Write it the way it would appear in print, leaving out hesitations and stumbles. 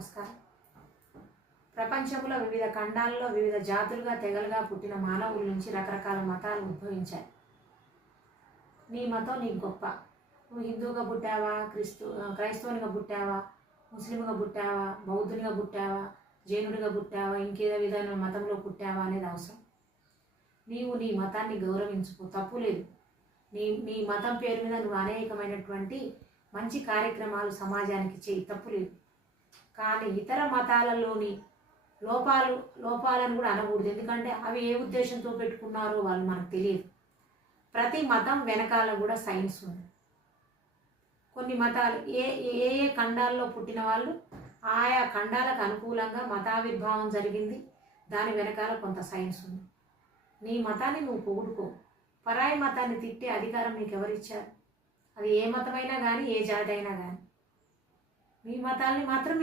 నమస్కారం. ప్రపంచంలో వివిధ ఖండాల్లో వివిధ జాతులుగా తెగలుగా పుట్టిన మానవుల నుంచి రకరకాల మతాలు ఉద్భవించాయి. నీ మతం నీకు గొప్ప. నువ్వు హిందువుగా పుట్టావా, క్రైస్తవునిగా పుట్టావా, ముస్లింగా పుట్టావా, బౌద్ధునిగా పుట్టావా, జైనుడిగా పుట్టావా, ఇంకేదో విధమైన మతంలో పుట్టావా అనేది అవసరం. నీవు నీ మతాన్ని గౌరవించుకో, తప్పు లేదు. నీ నీ మతం పేరు మీద నువ్వు అనేకమైనటువంటి మంచి కార్యక్రమాలు సమాజానికి చేయి, తప్పు లేదు. కానీ ఇతర మతాలలోని లోపాలను కూడా అనకూడదు. ఎందుకంటే అవి ఏ ఉద్దేశంతో పెట్టుకున్నారో వాళ్ళు మనకు తెలియదు. ప్రతి మతం వెనకాల కూడా సైన్స్ ఉంది. కొన్ని మతాలు ఏ ఏ ఏ ఖండాల్లో పుట్టిన వాళ్ళు ఆయా ఖండాలకు అనుకూలంగా మతావిర్భావం జరిగింది. దాని వెనకాల కొంత సైన్స్ ఉంది. నీ మతాన్ని నువ్వు పొగుడుకో. పరాయి మతాన్ని తిట్టే అధికారం నీకు ఎవరిచ్చారు? అది ఏ మతమైనా కానీ, ఏ జాతి అయినా కానీ. మీ మతాల్ని మాత్రం